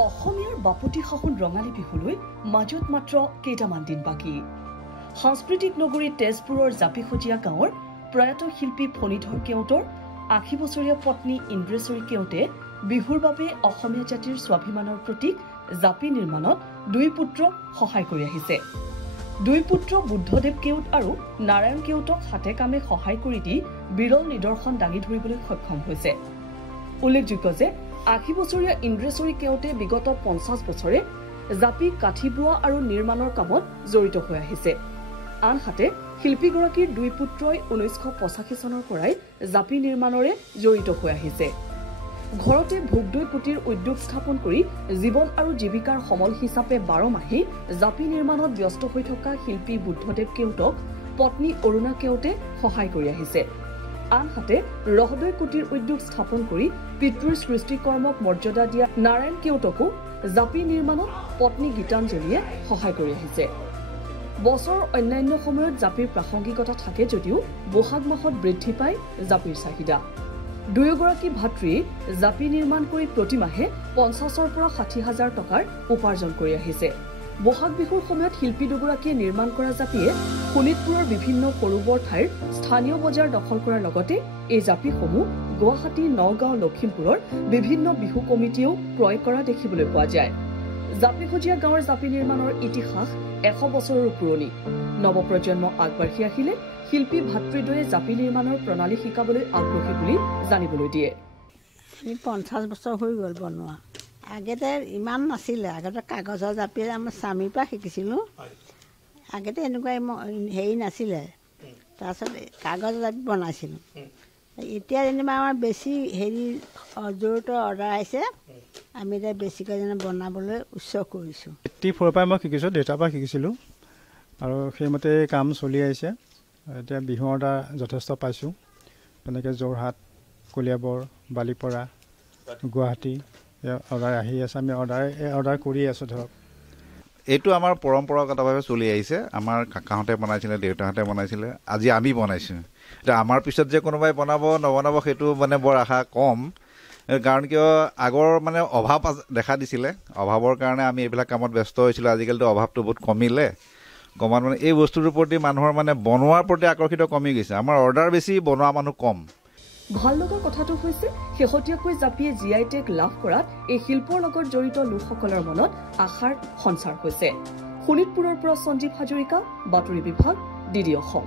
অসমীয়াৰ বাপতি সাহোন ৰঙালী বিহুলৈ মাজত মাত্ৰ কেইটামান দিন বাকী। সাংস্কৃতিক নগৰী তেজপুৰৰ জাপিসজীয়া গাঁৱৰ প্ৰয়াত শিল্পী ফণীধৰ কেওটৰ ৮০ বছৰীয়া পত্নী ইন্দ্ৰেশ্বৰী কেওটে বিহুৰ বাবে অসমীয়া জাতিৰ স্বাভিমানৰ প্ৰতীক জাপি নিৰ্মাণত দুই পুত্ৰক সহায় কৰি আহিছে। দুই পুত্ৰ বুদ্ধদেৱ কেওট আৰু নাৰায়ণ কেওটক হাতে কামে সহায় কৰি দি বিৰল নিদৰ্শন দাঙি ধৰিবলৈ সক্ষম হৈছে। উল্লেখযোগ্য যে ৮০ বছৰীয়া ইন্দ্ৰেশ্বৰী কেওটে বিগত ৫০ বছৰে জাপি কাঠি বোৱা আৰু নিৰ্মাণৰ কামত জড়িত হৈ আহিছে। আনহাতে শিল্পীগৰাকীৰ দুই পুত্ৰই ১৯৮৫ চনৰ পৰাই জাপি নিৰ্মাণৰে জড়িত হৈ আহিছে। ঘৰতে ভোগদৈ কুটিৰ উদ্যোগ স্থাপন কৰি জীৱন আৰু জীৱিকাৰ সমল হিচাপে ১২ মাহেই জাপি নিৰ্মাণত ব্যস্ত হৈ থকা শিল্পী বুদ্ধদেৱ কেওটক পত্নী অৰুণা কেওটে সহায় কৰি আহিছে। আনহাতে ৰহদৈ কুটিৰ উদ্যোগ স্থাপন কৰি পিতৃৰ সৃষ্টিকৰ্মক মৰ্যাদা দিয়া নাৰায়ণ কেওটকো জাপি নিৰ্মাণত পত্নী গীতাঞ্জলীয়ে সহায় কৰি আহিছে। বছৰৰ অন্যান্য সময়ত জাপিৰ প্ৰাসংগিকতা থাকে যদিও বহাগ মাহত বৃদ্ধি পায় জাপিৰ চাহিদা। দুয়োগৰাকী ভাতৃয়ে জাপি নিৰ্মাণ কৰি প্ৰতিমাহে ৫০ৰ পৰা ৬০,০০০ টকাৰ উপাৰ্জন কৰি আহিছে। বহাগ বিহুৰ সময়ত শিল্পী দুগৰাকীয়ে নিৰ্মাণ কৰা জাপিয়ে শোণিতপুৰৰ বিভিন্ন সৰু বৰ ঠাইৰ স্থানীয় বজাৰ দখল কৰাৰ লগতে এই জাপিসমূহ গুৱাহাটী, নগাঁও, লখিমপুৰৰ বিভিন্ন বিহু কমিটিয়েও ক্ৰয় কৰা দেখিবলৈ পোৱা যায়। জাপিসজীয়া গাঁৱৰ জাপি নিৰ্মাণৰ ইতিহাস ১০০ বছৰৰো পুৰণি। নৱপ্ৰজন্ম আগবাঢ়ি আহিলে শিল্পী ভাতৃদ্বয়ে জাপি নিৰ্মাণৰ প্ৰণালী শিকাবলৈ আগ্ৰহী বুলি জানিবলৈ দিয়ে। ৫০ বছৰ হৈ গ'ল বনোৱা। আগতে ইমান নাছিলে, আগতে কাগজৰ জাপি আমাৰ স্বামীৰ পৰা শিকিছিলোঁ। আগতে এনেকুৱা হেৰি নাছিলে, তাৰপিছত কাগজৰ জাপি বনাইছিলোঁ। এতিয়া যেনিবা আমাৰ বেছি হেৰি জোৰতৰ অৰ্ডাৰ আহিছে, আমি এতিয়া বেছিকৈ যেনে বনাবলৈ উৎসৱ কৰিছোঁ। 84 পৰাই মই শিকিছোঁ, দেউতাৰ পৰা শিকিছিলোঁ আৰু সেইমতে কাম চলি আহিছে। এতিয়া বিহু অৰ্ডাৰ যথেষ্ট পাইছোঁ, তেনেকৈ যোৰহাট, কলিয়াবৰ, বালিপৰা, গুৱাহাটী অৰ্ডাৰ আহি আছে। আমি অৰ্ডাৰ কৰি আছোঁ। ধৰক এইটো আমাৰ পৰম্পৰাগতভাৱে চলি আহিছে। আমাৰ কাকাহঁতে বনাইছিলে, দেউতাহঁতে বনাইছিলে, আজি আমি বনাইছোঁ। এতিয়া আমাৰ পিছত যে কোনোবাই বনাব নবনাব সেইটো মানে বৰ আশা কম, কাৰণ কিয় আগৰ মানে অভাৱ দেখা দিছিলে। অভাৱৰ কাৰণে আমি এইবিলাক কামত ব্যস্ত হৈছিলোঁ। আজিকালিতো অভাৱটো বহুত কমিলে। কমাত মানে এই বস্তুটোৰ প্ৰতি মানুহৰ মানে বনোৱাৰ প্ৰতি আকৰ্ষিত কমি গৈছে। আমাৰ অৰ্ডাৰ বেছি, বনোৱা মানুহ কম। ভাল লগা কথাটো হৈছে শেহতীয়াকৈ জাপিয়ে GI টেগ লাভ কৰাত এই শিল্পৰ লগত জড়িত লোকসকলৰ মনত আশাৰ সঞ্চাৰ হৈছে। শোণিতপুৰৰ পৰা সঞ্জীৱ হাজৰিকা, বাতৰি বিভাগ, DD অসম।